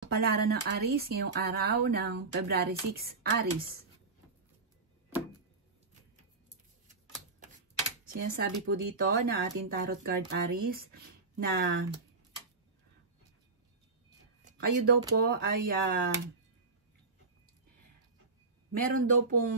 Kapalaran ng Aries ngayong araw ng February 6, Aries. Sinasabi po dito na ating tarot card Aries na kayo daw po ay meron daw pong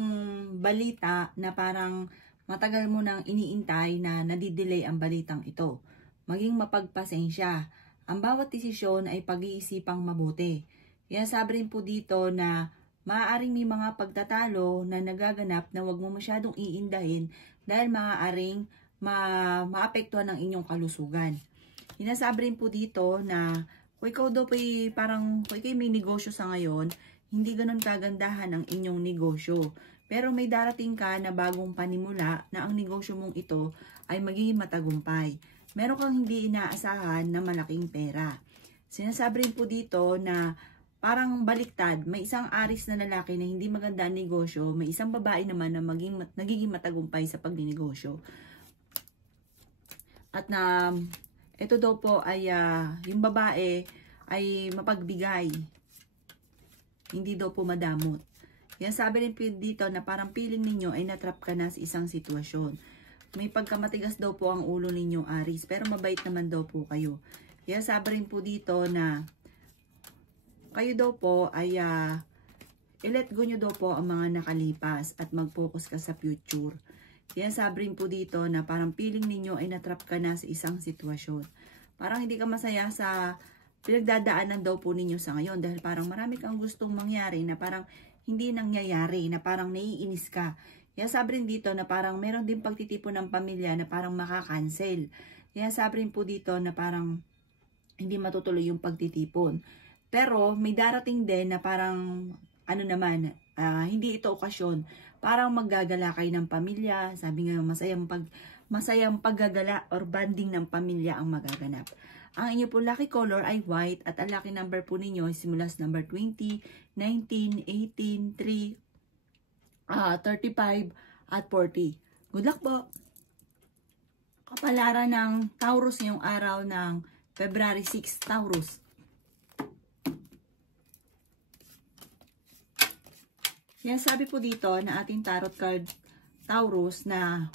balita na parang matagal mo nang iniintay na nadidelay ang balitang ito. Maging mapagpasensya. Ang bawat desisyon ay pag-iisipang mabuti. Kaya sabi rin po dito na maaaring may mga pagtatalo na nagaganap na huwag mo masyadong iindahin dahil maaaring maapektuhan ng inyong kalusugan. Sinasabi rin po dito na kung ikaw daw po parang kung ikaw may negosyo sa ngayon, hindi ganun kagandahan ang inyong negosyo. Pero may darating ka na bagong panimula na ang negosyo mong ito ay magiging matagumpay. Meron kang hindi inaasahan na malaking pera. Sinasabi rin po dito na parang baliktad, may isang Aries na lalaki na hindi maganda ang negosyo, may isang babae naman na nagiging matagumpay sa pagninegosyo. At na ito daw po ay yung babae ay mapagbigay, hindi daw po madamot. Yan sabi rin po dito na parang feeling ninyo ay natrap ka na sa isang sitwasyon. May pagkamatigas daw po ang ulo ninyo Aries, pero mabait naman daw po kayo. Kaya sabi rin po dito na kayo daw po ay i-let go nyo daw po ang mga nakalipas at mag-focus ka sa future. Kaya sabi rin po dito na parang feeling ninyo ay natrap ka na sa isang sitwasyon. Parang hindi ka masaya sa pinagdadaanan daw po ninyo sa ngayon dahil parang marami kang gustong mangyari na parang hindi nangyayari, na parang naiinis ka. Kaya sabi rin dito na parang meron din pagtitipon ng pamilya na parang makakancel. Kaya sabi rin po dito na parang hindi matutuloy yung pagtitipon. Pero may darating din na parang ano naman, hindi ito okasyon. Parang maggagala kayo ng pamilya. Sabi nga masayang paggagala or banding ng pamilya ang magaganap. Ang inyo po lucky color ay white at ang lucky number po ninyo ay simula sa number 20, 19, 18, 3, 35 at 40. Good luck po! Kapalaran ng Taurus ngayong araw ng February 6, Taurus. Yan sabi po dito na ating tarot card Taurus na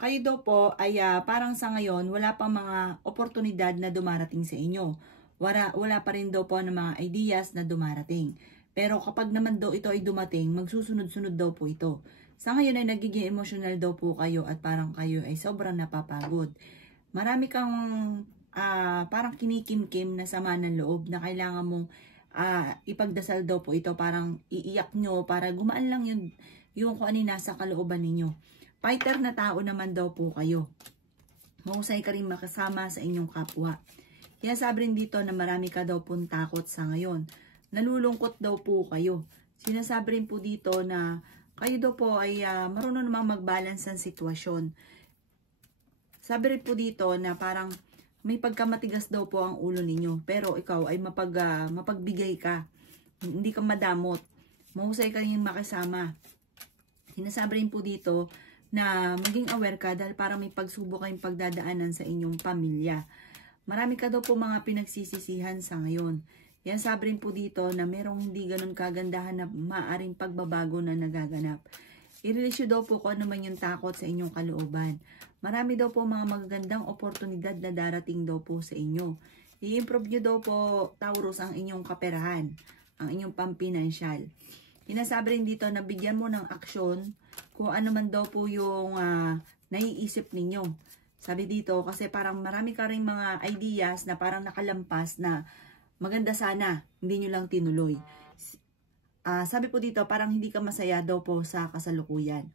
kayo daw po ay parang sa ngayon wala pang mga oportunidad na dumarating sa inyo. Wala pa rin daw po ng mga ideas na dumarating. Pero kapag naman daw ito ay dumating, magsusunod-sunod daw po ito. Sa ngayon ay nagiging emotional daw po kayo at parang kayo ay sobrang napapagod. Marami kang parang kinikim-kim na sama ng loob na kailangan mong ipagdasal daw po ito. Parang iiyak nyo para gumaan lang yung kung ano nasa kalooban ninyo. Fighter na tao naman daw po kayo. Mahusay ka rin makasama sa inyong kapwa. Kaya sabi rin dito na marami ka daw pong takot sa ngayon. Nalulungkot daw po kayo. Sinasabi rin po dito na kayo daw po ay marunong namang mag-balance ang sitwasyon. Sabi rin po dito na parang may pagkamatigas daw po ang ulo ninyo. Pero ikaw ay mapagbigay ka. Hindi ka madamot. Mahusay ka rin makasama. Sinasabi rin po dito na maging aware ka dahil parang may pagsubok kayong pagdadaanan sa inyong pamilya. Marami ka daw po mga pinagsisisihan sa ngayon. Yan sabi rin po dito na merong hindi ganun kagandahan na maaring pagbabago na nagaganap. I-release daw po kung ano man yung takot sa inyong kalooban. Marami daw po mga magagandang oportunidad na darating daw po sa inyo. I-improve nyo daw po Taurus ang inyong kaperahan, ang inyong pampinansyal. Sinasabi rin dito na bigyan mo ng aksyon kung ano man daw po yung naiisip ninyo. Sabi dito kasi parang marami ka rin mga ideas na parang nakalampas na maganda sana, hindi nyo lang tinuloy. Sabi po dito, parang hindi ka masaya daw po sa kasalukuyan.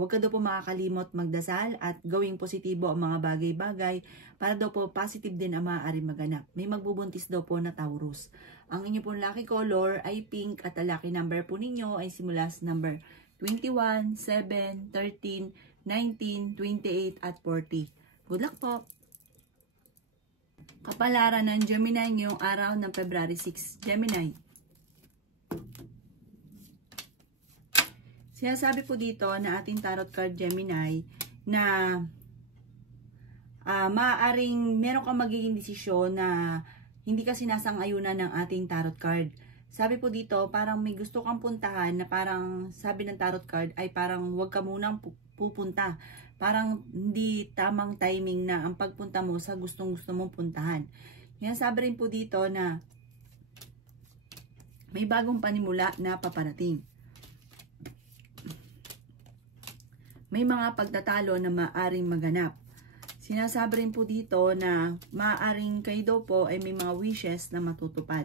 Huwag ka daw po makakalimot magdasal at gawing positibo ang mga bagay-bagay para daw po positive din ang maaari maganap. May magbubuntis daw po na Taurus. Ang inyo pong lucky color ay pink at ang lucky number po ninyo ay simula sa number 21, 7, 13, 19, 28 at 40. Good luck po! Kapalaran ng Gemini ngayong araw ng February 6. Gemini. Sinasabi po dito na ating tarot card Gemini na maaaring meron kang magiging desisyon na hindi ka sinasang-ayunan ng ating tarot card. Sabi po dito, parang may gusto kang puntahan na parang sabi ng tarot card ay parang huwag ka munang pupunta. Parang hindi tamang timing na ang pagpunta mo sa gustong-gusto mong puntahan. Yan, sabi rin po dito na may bagong panimula na paparating. May mga pagtatalo na maaring maganap. Sinasabi rin po dito na maaring kayo daw po ay may mga wishes na matutupad.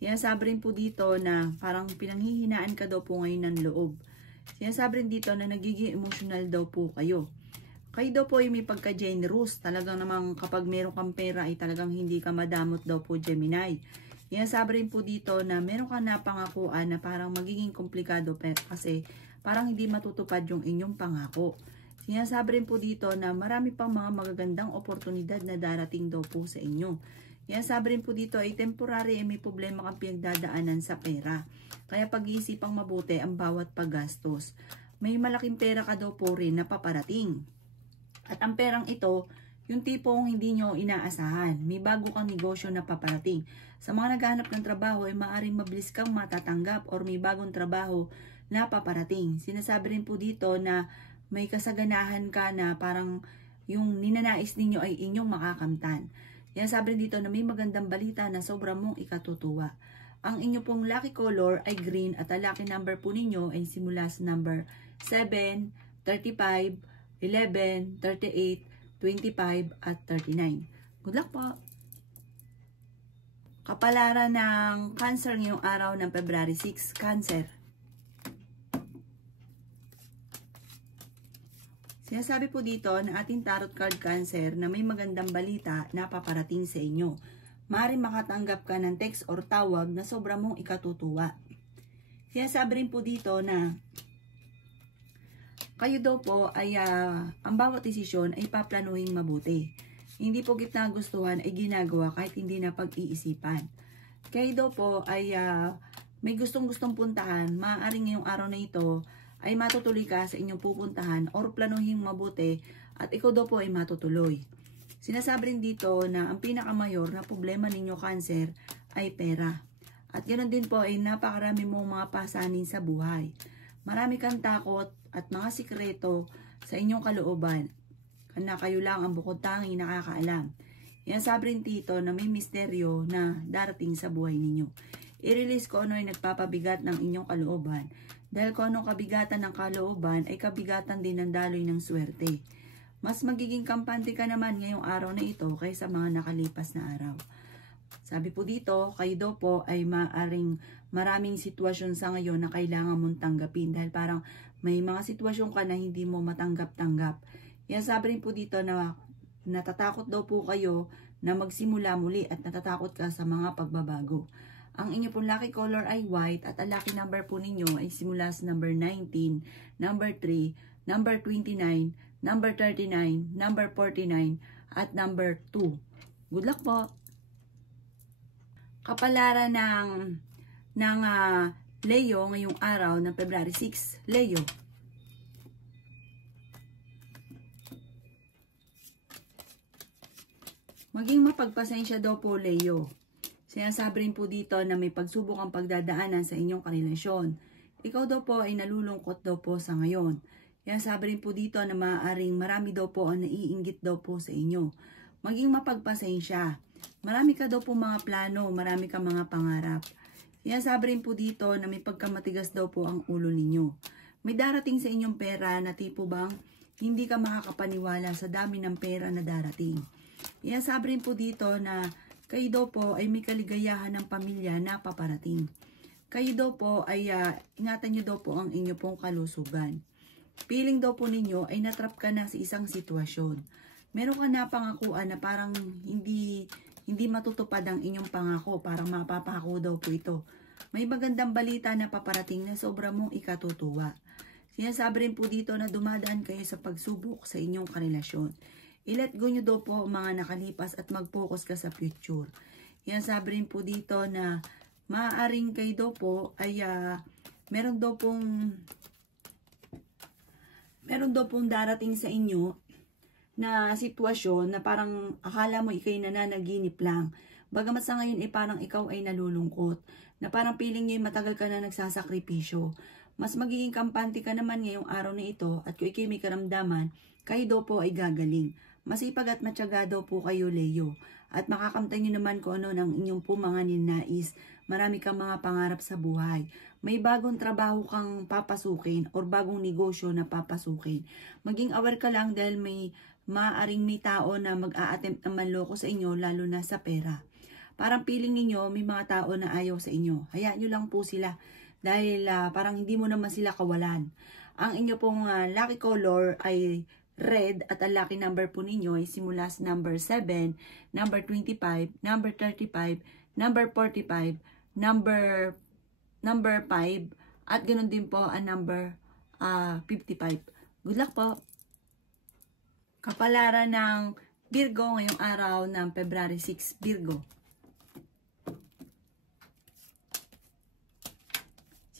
Sinasabi rin po dito na parang pinanghihinaan ka daw po ngayon ng loob. Sinasabi rin dito na nagiging emotional daw po kayo. Kayo daw po ay may pagka-generous. Talagang namang kapag meron kang pera ay talagang hindi ka madamot daw po, Gemini. Sinasabi rin po dito na meron ka na pangakuan na parang magiging komplikado kasi parang hindi matutupad yung inyong pangako. Sinasabi rin po dito na marami pang mga magagandang oportunidad na darating daw po sa inyo. Sinasabi rin po dito ay temporary ay may problema kang pinagdadaanan sa pera. Kaya pag-iisipang mabuti ang bawat paggastos. May malaking pera ka daw po rin na paparating. At ang perang ito, yung tipong hindi nyo inaasahan. May bago kang negosyo na paparating. Sa mga naghahanap ng trabaho ay maaaring mabilis kang matatanggap or may bagong trabaho na paparating. Sinasabi rin po dito na may kasaganahan ka na parang yung ninanais ninyo ay inyong makakamtan. Sinasabi rin dito na may magandang balita na sobrang mong ikatutuwa. Ang inyo pong lucky color ay green at ang lucky number po ninyo ay simula sa number 7, 35, 11, 38, 25 at 39. Good luck po! Kapalaran ng Cancer ngayong araw ng February 6, Cancer. Sinasabi po dito na ating tarot card Cancer na may magandang balita na paparating sa inyo. Maaaring makatanggap ka ng text or tawag na sobrang mong ikatutuwa. Sinasabi rin po dito na kayo daw po ay ang bawat desisyon ay paplanuhin mabuti. Hindi po kita gustuhan ay ginagawa kahit hindi na pag-iisipan. Kayo daw po ay may gustong-gustong puntahan, maaaring ngayong araw na ito ay matutuloy ka sa inyong pupuntahan or planuhin mabuti at ikaw daw po ay matutuloy. Sinasabi rin dito na ang pinakamayor na problema ninyo Cancer ay pera. At ganoon din po ay napakarami mong mga pasanin sa buhay. Marami kang takot at mga sikreto sa inyong kalooban. Na kayo lang ang bukod tanging nakakaalam. Sinasabi rin dito na may misteryo na darating sa buhay ninyo. I-release ko ano ay nagpapabigat ng inyong kalooban. Dahil kung anong kabigatan ng kalooban ay kabigatan din ng daloy ng swerte. Mas magiging kampante ka naman ngayong araw na ito kaysa mga nakalipas na araw. Sabi po dito, kayo daw po ay maaring maraming sitwasyon sa ngayon na kailangan mong tanggapin. Dahil parang may mga sitwasyon ka na hindi mo matanggap-tanggap. Sabi rin po dito na natatakot daw po kayo na magsimula muli at natatakot ka sa mga pagbabago. Ang inyo pong lucky color ay white at ang lucky number po ninyo ay simula sa number 19, number 3, number 29, number 39, number 49, at number 2. Good luck po! Kapalaran ng Leo ngayong araw ng February 6. Leo. Maging mapagpasensya daw po Leo. Sinasabi rin po dito na may pagsubok ang pagdadaanan sa inyong karelasyon. Ikaw daw po ay nalulungkot daw po sa ngayon. Sabi rin po dito na maaaring marami daw po ang naiinggit daw po sa inyo. Maging mapagpasensya. Marami ka daw po mga plano, marami ka mga pangarap. Sabi rin po dito na may pagkamatigas daw po ang ulo ninyo. May darating sa inyong pera na tipo bang hindi ka makakapaniwala sa dami ng pera na darating. Sabi rin po dito na kayo daw po ay may kaligayahan ng pamilya na paparating. Kayo daw po ay ingatan nyo daw po ang inyo pong kalusugan. Feeling daw po ninyo ay natrap ka na sa isang sitwasyon. Meron ka na pangakuan na parang hindi matutupad ang inyong pangako. Parang mapapako daw po ito. May magandang balita na paparating na sobrang mong ikatutuwa. Sinasabi rin po dito na dumadaan kayo sa pagsubok sa inyong karelasyon. I-let go nyo daw po mga nakalipas at mag-focus ka sa future. Sabi rin po dito na maaaring kayo daw po ay meron daw pong darating sa inyo na sitwasyon na parang akala mo ikay nananaginip lang. Bagamat sa ngayon parang ikaw ay nalulungkot, na parang feeling nyo matagal ka na nagsasakripisyo. Mas magiging kampante ka naman ngayong araw na ito at kung ikay may karamdaman, kayo daw po ay gagaling. Masipag at matyaga daw po kayo, Leo. At makakamtan nyo naman kung ano ng inyong po mga ninais. Marami kang mga pangarap sa buhay. May bagong trabaho kang papasukin or bagong negosyo na papasukin. Maging aware ka lang dahil maaaring may tao na mag-a-attempt na manloko sa inyo lalo na sa pera. Parang feeling niyo may mga tao na ayaw sa inyo. Hayaan nyo lang po sila dahil parang hindi mo naman sila kawalan. Ang inyo pong lucky color ay red at ang lucky number po ninyo ay simula sa number 7, number 25, number 35, number 45, number 5, at ganoon din po ang number 55. Good luck po! Kapalaran ng Virgo ngayong araw ng February 6, Virgo.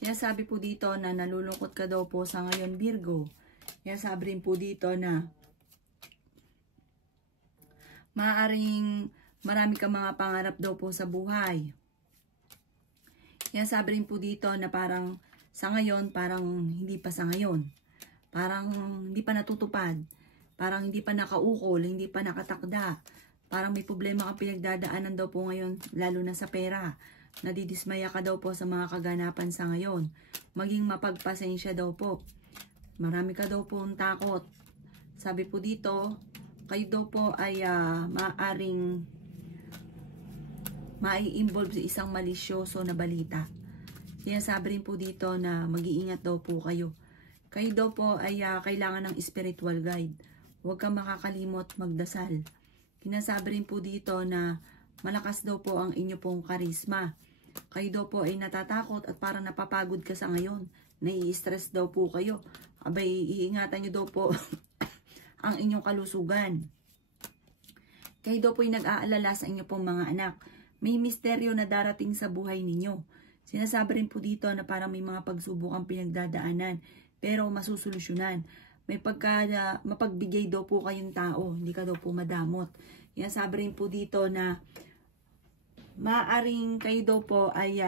Sinasabi po dito na nalulungkot ka daw po sa ngayon, Virgo. Sinasabi rin po dito na maaaring marami kang mga pangarap daw po sa buhay. Sinasabi rin po dito na parang sa ngayon, parang hindi pa sa ngayon. Parang hindi pa natutupad. Parang hindi pa nakaukol, hindi pa nakatakda. Parang may problema kang pinagdadaanan daw po ngayon, lalo na sa pera. Nadidismaya ka daw po sa mga kaganapan sa ngayon. Maging mapagpasensya daw po. Marami ka daw po ang takot. Sabi po dito, kayo daw po ay maaaring mai-involve sa isang malisyoso na balita. Sinasabi rin po dito na mag-iingat daw po kayo. Kayo daw po ay kailangan ng spiritual guide. Huwag kang makakalimot magdasal. Sinasabi rin po dito na malakas daw po ang inyo pong karisma. Kayo daw po ay natatakot at parang napapagod ka sa ngayon. Nai-stress daw po kayo. Abay, iingatan nyo daw po ang inyong kalusugan. Kayo daw po ay nag-aalala sa inyo pong mga anak. May misteryo na darating sa buhay ninyo. Sinasabi rin po dito na parang may mga pagsubok ang pinagdadaanan. Pero masusolusyonan. May mapagbigay daw po kayong tao. Hindi ka daw po madamot. Sinasabi rin po dito na maaring kayo daw po ay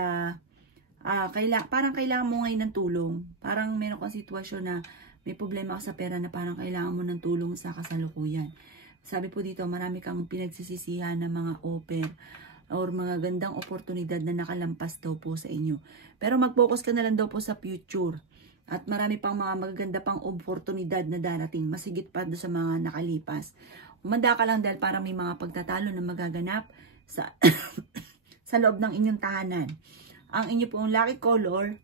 parang kailangan mo ngayon ng tulong. Parang meron kang sitwasyon na may problema ka sa pera na parang kailangan mo ng tulong sa kasalukuyan. Sabi po dito, marami kang pinagsisisihan ng mga offer or mga gandang oportunidad na nakalampas daw po sa inyo. Pero mag-focus ka na lang daw po sa future. At marami pang mga magaganda pang oportunidad na darating. Masigit pa doon sa mga nakalipas. Umanda ka lang dahil parang may mga pagtatalo na magaganap sa sa loob ng inyong tahanan. Ang inyo pong lucky color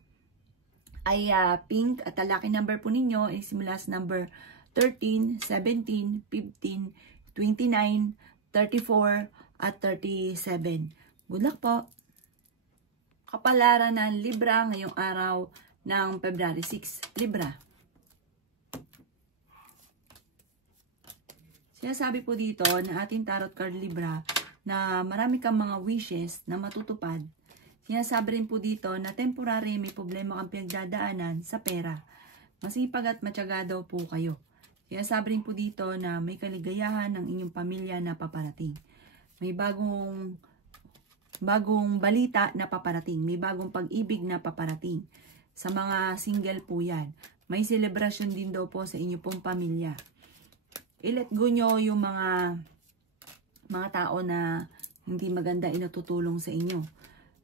ay pink at ang lucky number po ninyo ay simula sa number 13, 17, 15, 29, 34 at 37. Good luck po! Kapalaran ng Libra ngayong araw ng February 6, Libra. Sinasabi po dito na ating tarot card Libra na marami kang mga wishes na matutupad. Sinasabi rin po dito na temporary may problema kang pinagdadaanan sa pera. Masipag at matyaga daw po kayo. Sinasabi rin po dito na may kaligayahan ng inyong pamilya na paparating. May bagong balita na paparating. May bagong pag-ibig na paparating. Sa mga single po yan. May celebration din daw po sa inyong pong pamilya. I-let go nyo yung mga tao na hindi maganda inatutulong sa inyo.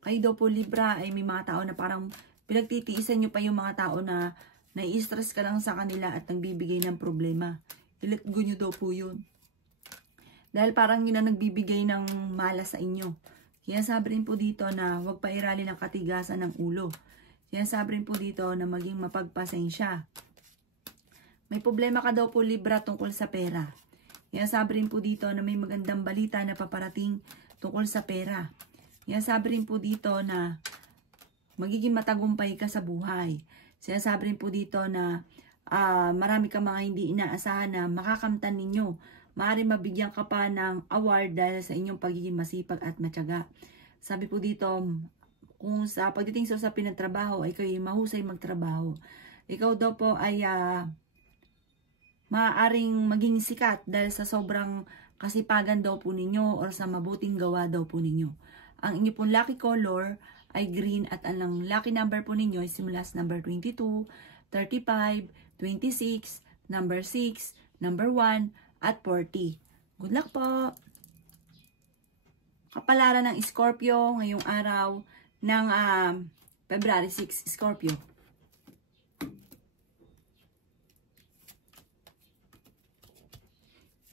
Kayo daw po Libra ay may mga tao na parang pinagtitiisan nyo pa yung mga tao na nai-stress ka lang sa kanila at nagbibigay ng problema. I-let go nyo daw po yun. Dahil parang yun ang nagbibigay ng malas sa inyo. Sinasabi rin po dito na huwag pairali ng katigasan ng ulo. Sinasabi rin po dito na maging mapagpasensya. May problema ka daw po Libra tungkol sa pera. Sinasabi rin po dito na may magandang balita na paparating tungkol sa pera. Sinasabi rin po dito na magiging matagumpay ka sa buhay. Sinasabi rin po dito na marami kang mga hindi inaasahan na makakamtan ninyo. Maaaring mabigyan ka pa ng award dahil sa inyong pagiging masipag at matyaga. Sabi po dito, kung sa pagdating sa usapin ng trabaho ay kayo mahusay magtrabaho. Ikaw daw po ay maaaring maging sikat dahil sa sobrang kasipagan daw po ninyo or sa mabuting gawa daw po ninyo. Ang inyo pong lucky color ay green at ang lucky number po ninyo ay simula sa number 22, 35, 26, number 6, number 1, at 40. Good luck po! Kapalaran ng Scorpio ngayong araw ng February 6, Scorpio.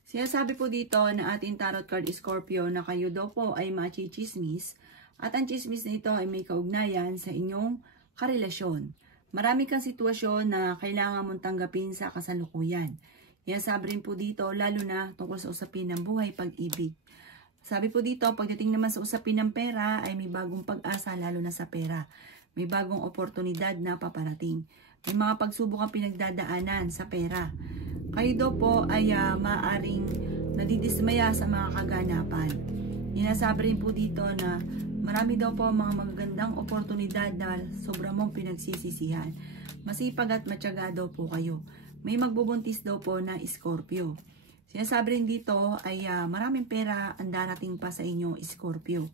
Sinasabi po dito na ating tarot card Scorpio na kayo daw po ay machichismis at ang chismis na ito ay may kaugnayan sa inyong karelasyon. Marami kang sitwasyon na kailangan mong tanggapin sa kasalukuyan. Sinasabi rin po dito lalo na tungkol sa usapin ng buhay pag-ibig. Sabi po dito, pagdating naman sa usapin ng pera ay may bagong pag-asa lalo na sa pera. May bagong oportunidad na paparating. May mga pagsubok ang pinagdadaanan sa pera. Kayo daw po ay maaaring nadidismaya sa mga kaganapan. Sinasabi rin po dito na marami daw po mga magagandang oportunidad na sobra mong pinagsisisihan. Masipag at matyaga daw po kayo. May magbubuntis daw po na Scorpio. Sinasabi rin dito ay maraming pera ang darating pa sa inyo, Scorpio.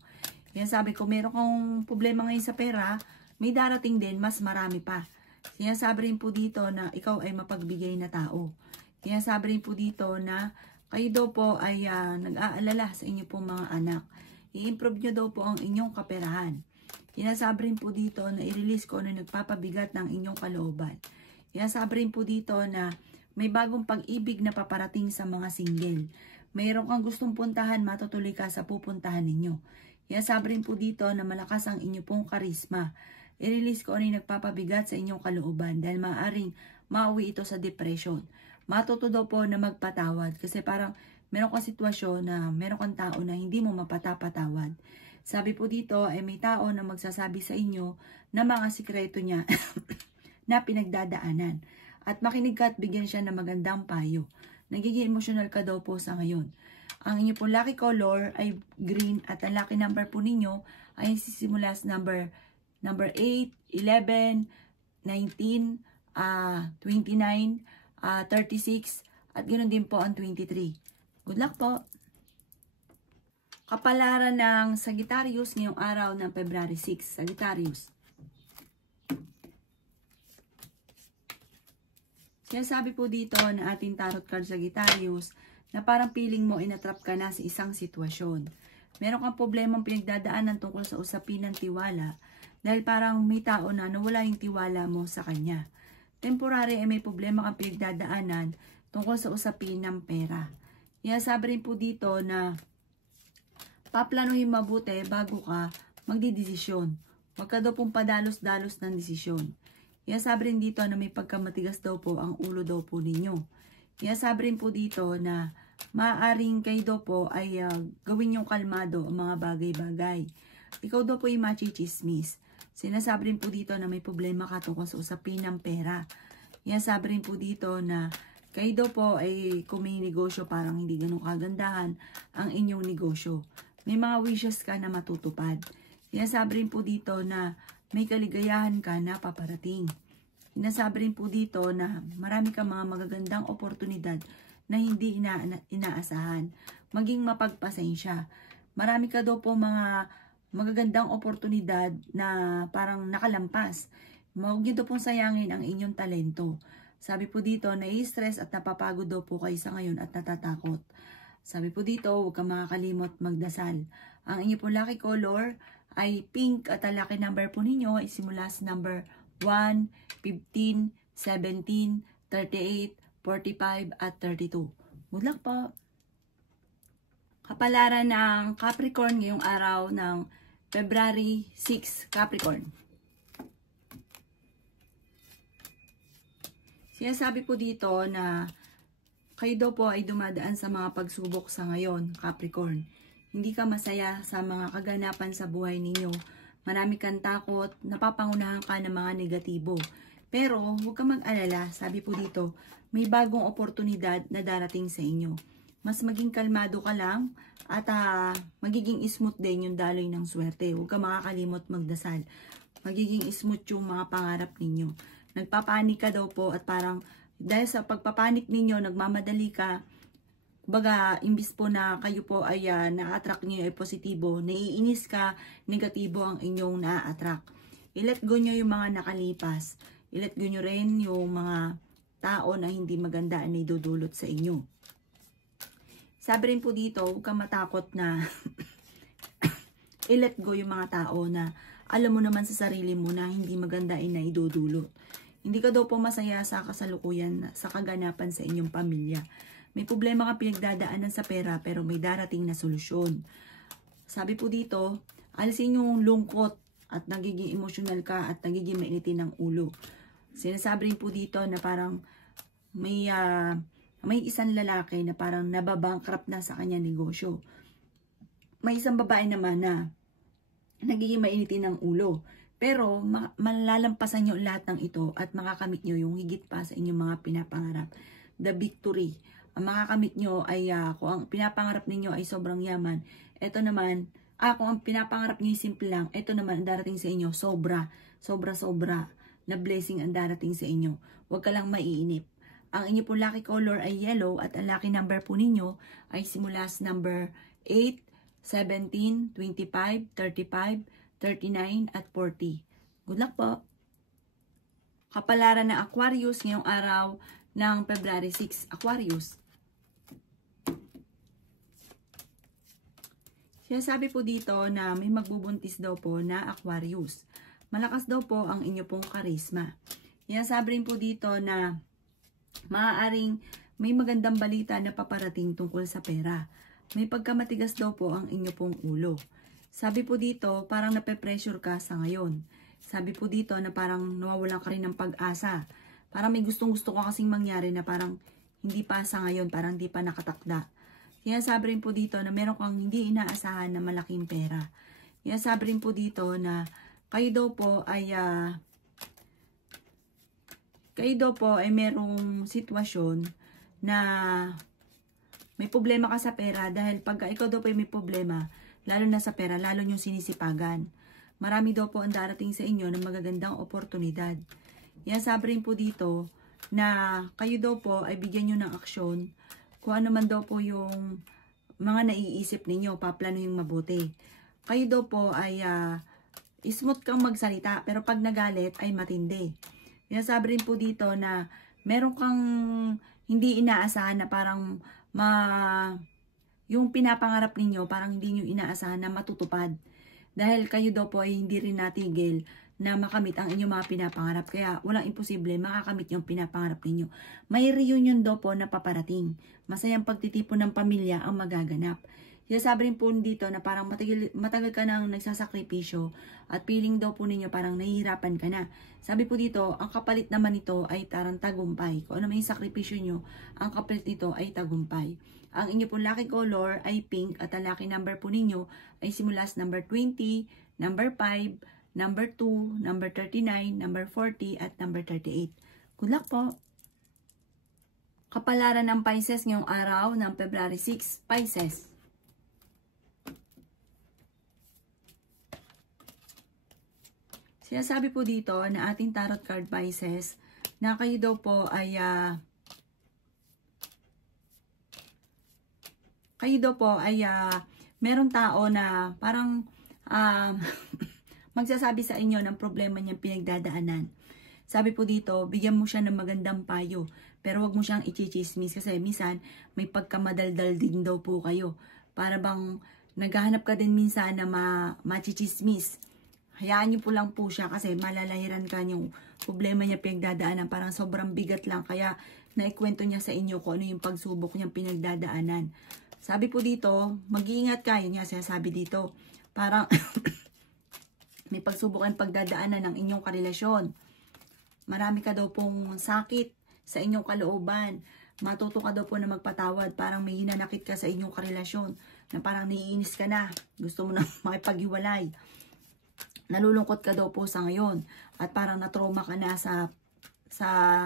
Sinasabi ko, meron kang problema ngayon sa pera, may darating din, mas marami pa. Sinasabi rin po dito na ikaw ay mapagbigay na tao. Sinasabi rin po dito na kayo daw po ay nag-aalala sa inyo pong mga anak. I-improve nyo daw po ang inyong kaperahan. Sinasabi rin po dito na i-release ko ano nagpapabigat ng inyong kalooban. Sinasabi rin po dito na may bagong pag-ibig na paparating sa mga single. Mayroon kang gustong puntahan, matutuloy ka sa pupuntahan ninyo. Sinasabi rin po dito na malakas ang inyo pong karisma. I-release ko ano yung nagpapabigat sa inyong kalooban dahil maaaring mauwi ito sa depression. Matuto daw po na magpatawad kasi parang meron kang sitwasyon na meron kang tao na hindi mo mapatapatawad. Sabi po dito ay may tao na magsasabi sa inyo na mga sikreto niya na pinagdadaanan. At makinig ka at bigyan siya ng magandang payo. Nagiging emotional ka daw po sa ngayon. Ang inyo po lucky color ay green at ang lucky number po ninyo ay sisimula sa number 8, 11, 19, 29, 36, at ganoon din po ang 23. Good luck po! Kapalaran ng Sagittarius ngayong araw ng February 6. Sagittarius. Sinasabi po dito na ating tarot card Sagittarius na parang feeling mo inatrap ka na sa isang sitwasyon. Meron kang problemang pinagdadaanan tungkol sa usapin ng tiwala dahil parang may tao na nawala yung tiwala mo sa kanya. Temporary ay may problema kang pinagdadaanan tungkol sa usapin ng pera. Sinasabi rin po dito na paplanuhin mabuti bago ka magdidesisyon. Huwag ka daw pong padalos-dalos ng desisyon. Sabi rin dito na may pagkamatigas daw po ang ulo daw po ninyo. Sabi rin po dito na maaaring kayo daw po ay gawin yung kalmado ang mga bagay-bagay. Ikaw daw po ay machichismis. Sinasabi rin po dito na may problema ka tungkol sa usapin ng pera. Sabi rin po dito na kayo daw po ay kung may negosyo parang hindi ganun kagandahan ang inyong negosyo. May mga wishes ka na matutupad. Sinasabi rin po dito na may kaligayahan ka na paparating. Sinasabi rin po dito na marami kang mga magagandang oportunidad na hindi inaasahan. Maging mapagpasensya. Marami ka daw po mga magagandang oportunidad na parang nakalampas. Huwag niyo daw pong sayangin ang inyong talento. Sabi po dito, nai-stress at napapagod daw po kayo sa ngayon at natatakot. Sabi po dito, huwag kang makakalimot magdasal. Ang inyo po lucky color ay pink at ang lucky number po ninyo ay simula sa number 1, 15, 17, 38, 45, at 32. Good luck po! Kapalaran ng Capricorn ngayong araw ng February 6, Capricorn. Sinasabi po dito na kayo daw po ay dumadaan sa mga pagsubok sa ngayon, Capricorn. Hindi ka masaya sa mga kaganapan sa buhay ninyo. Marami kang takot, napapangunahan ka ng mga negatibo. Pero huwag kang mag-alala, sabi po dito, may bagong oportunidad na darating sa inyo. Mas maging kalmado ka lang at magiging smooth din yung daloy ng swerte. Huwag kang makakalimot magdasal. Magiging smooth yung mga pangarap ninyo. Nagpapanik ka daw po at parang dahil sa pagpapanik ninyo, nagmamadali ka, Baga, imbis po na kayo po ay na-attract nyo ay positibo, naiinis ka, negatibo ang inyong na-attract. I-let go nyo yung mga nakalipas. I-let go nyo rin yung mga tao na hindi maganda na idudulot sa inyo. Sabi rin po dito, huwag kang matakot na i-let go yung mga tao na alam mo naman sa sarili mo na hindi maganda na idudulot. Hindi ka daw po masaya sa kasalukuyan, sa kaganapan sa inyong pamilya. May problema ka pinagdadaanan sa pera pero may darating na solusyon. Sabi po dito, alisin yung lungkot at nagiging emotional ka at nagiging mainitin ng ulo. Sinasabi rin po dito na parang may isang lalaki na parang nababankrupt na sa kanya negosyo. May isang babae naman na nagiging mainitin ng ulo. Pero malalampasan nyo lahat ng ito at makakamit nyo yung higit pa sa inyong mga pinapangarap. The victory. Ang makakamit nyo ay kung ang pinapangarap ninyo ay sobrang yaman, ito naman, kung ang pinapangarap nyo ay simple lang, ito naman ang darating sa inyo, sobra na blessing ang darating sa inyo. Huwag ka lang maiinip. Ang inyo po lucky color ay yellow at ang lucky number po ninyo ay simula sa number 8, 17, 25, 35, 39 at 40. Good luck po! Kapalaran ng Aquarius ngayong araw ng February 6. Aquarius. Sinasabi po dito na may magbubuntis daw po na Aquarius. Malakas daw po ang inyo pong karisma. Sinasabi rin po dito na maaaring may magandang balita na paparating tungkol sa pera. May pagkamatigas daw po ang inyo pong ulo. Sabi po dito, parang nape-pressure ka sa ngayon. Sabi po dito na parang nawawalan ka rin ng pag-asa. Parang may gustong-gusto ko kasing mangyari na parang hindi pa sa ngayon, parang hindi pa nakatakda. Sinasabi rin po dito na meron kang hindi inaasahan na malaking pera. Sinasabi rin po dito na kayo daw po ay merong sitwasyon na may problema ka sa pera dahil pag ikaw daw po ay may problema, lalo na sa pera, lalo niyong sinisipagan. Marami daw po ang darating sa inyo ng magagandang oportunidad. Sinasabi rin po dito na kayo daw po ay bigyan nyo ng aksyon kung ano man daw po yung mga naiisip ninyo, paplano yung mabuti. Kayo daw po ay smooth kang magsalita, pero pag nagalit ay matindi. Sinasabi rin po dito na meron kang hindi inaasahan na parang yung pinapangarap ninyo, parang hindi nyo inaasahan na matutupad. Dahil kayo daw po ay hindi rin natigil na makamit ang inyong mga pinapangarap. Kaya walang imposible, makakamit yung pinapangarap ninyo. May reunion daw po na paparating. Masayang pagtitipon ng pamilya ang magaganap. Sinasabi rin po dito na parang matagal ka nang nagsasakripisyo at feeling daw po ninyo parang nahihirapan ka na. Sabi po dito, ang kapalit naman nito ay tarang tagumpay. Kung ano may sakripisyo nyo, ang kapalit nito ay tagumpay. Ang inyo po lucky color ay pink at ang lucky number po ninyo ay simula sa number 20, number 5, number 2, number 39, number 40, at number 38. Good luck po! Kapalaran ng Pisces ngayong araw ng February 6, Pisces. Sinasabi po dito na ating tarot card Pisces na kayo daw po ay meron tao na parang magsasabi sa inyo ng problema niyang pinagdadaanan. Sabi po dito, bigyan mo siya ng magandang payo. Pero wag mo siyang i-chismis kasi minsan may pagkamadaldal din daw po kayo. Para bang naghahanap ka din minsan na machichismis. Hayaan niyo po lang po siya kasi malalahiran ka yung problema niya pinagdadaanan. Parang sobrang bigat lang kaya naikwento niya sa inyo kung ano yung pagsubok niyang pinagdadaanan. Sabi po dito, mag-iingat ka. Yun nga sinasabi dito. Parang may pagsubukan pagdadaanan ng inyong karelasyon. Marami ka daw pong sakit sa inyong kalooban. Matuto ka daw po na magpatawad. Parang may hinanakit ka sa inyong karelasyon. Na parang naiinis ka na. Gusto mo na makipaghiwalay. Nalulungkot ka daw po sa ngayon. At parang natrauma ka na sa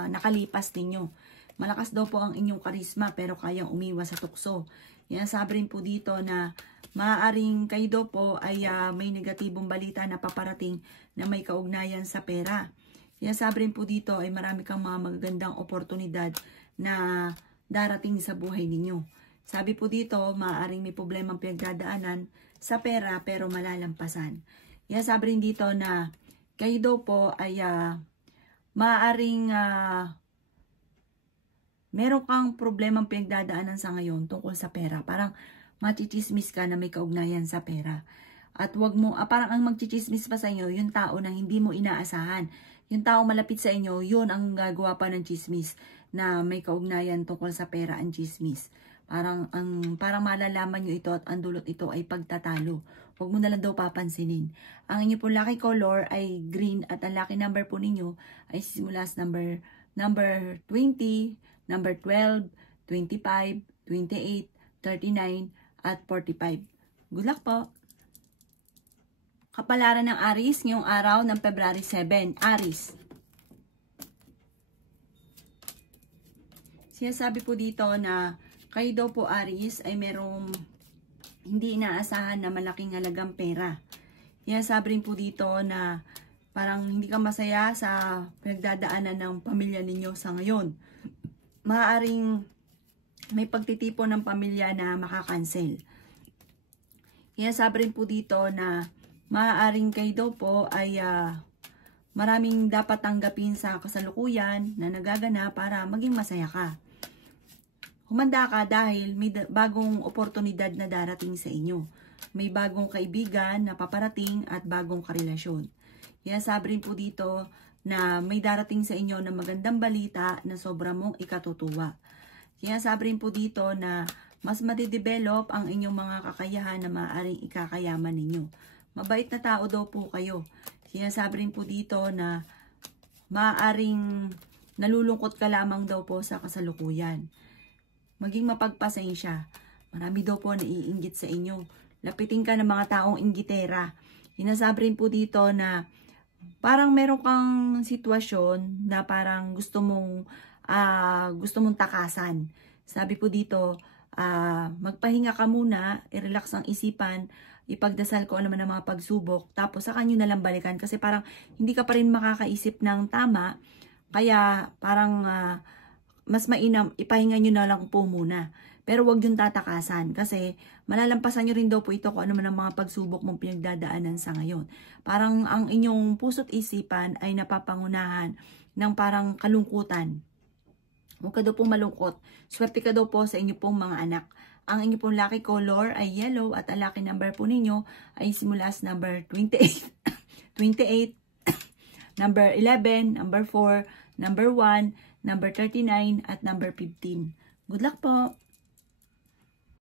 nakalipas ninyo. Malakas daw po ang inyong karisma pero kayang umiwas sa tukso. Yan, sabi rin po dito na maaaring kayo daw po ay may negatibong balita na paparating na may kaugnayan sa pera. Yan, sabi rin po dito ay marami kang mga magagandang oportunidad na darating sa buhay ninyo. Sabi po dito, maaaring may problemang pinagdadaanan sa pera pero malalampasan. Yan, sabi rin dito na kayo daw po ay maaaring meron kang problemang pinagdadaanan sa ngayon tungkol sa pera. Parang machichismis ka na may kaugnayan sa pera. At wag mo, parang ang magchichismis pa sa inyo, yung tao na hindi mo inaasahan. Yung tao malapit sa inyo, yun ang gagawa pa ng chismis na may kaugnayan tungkol sa pera ang chismis. Parang malalaman nyo ito at ang dulot ito ay pagtatalo. Huwag mo na lang daw papansinin. Ang inyo pong lucky color ay green at ang lucky number po ninyo ay simula sa number 20, number 12, 25, 28, 39, at 45. Good luck po! Kapalaran ng Aries ngayong araw ng February 7. Aries. Sinasabi po dito na kayo daw po Aries ay merong hindi inaasahan na malaking halagang pera. Sinasabi rin po dito na parang hindi ka masaya sa pinagdadaanan ng pamilya ninyo sa ngayon. Maaaring may pagtitipon ng pamilya na makakancel. Sinasabi rin po dito na maaaring kayo daw po ay maraming dapat tanggapin sa kasalukuyan na nagaganap para maging masaya ka. Humanda ka dahil may bagong oportunidad na darating sa inyo. May bagong kaibigan na paparating at bagong karelasyon. Sabi rin po dito na may darating sa inyo na magandang balita na sobra mong ikatutuwa. Sabi rin po dito na mas madidevelop ang inyong mga kakayahan na maaaring ikakayaman ninyo. Mabait na tao daw po kayo. Sabi rin po dito na maaaring nalulungkot ka lamang daw po sa kasalukuyan. Maging mapagpasensya. Marami daw po naiinggit sa inyo. Lapitin ka ng mga taong inggitera. Sinasabi rin po dito na parang meron kang sitwasyon na parang gusto mong takasan. Sabi po dito, magpahinga ka muna, i-relax ang isipan, ipagdasal ko naman ang mga pagsubok, tapos saka nyo nalang balikan kasi parang hindi ka pa rin makakaisip ng tama, kaya parang mas mainam, ipahinga nyo na lang po muna. Pero wag yung tatakasan kasi malalampasan nyo rin daw po ito kung ano man ang mga pagsubok mong pinagdadaanan sa ngayon. Parang ang inyong puso't isipan ay napapangunahan ng parang kalungkutan. Huwag ka daw po malungkot. Swerte ka daw po sa inyo pong mga anak. Ang inyo pong lucky color ay yellow at ang lucky number po ninyo ay simula sa number 28, 28, number 11, number 4, number 1, number 39, at number 15. Good luck po!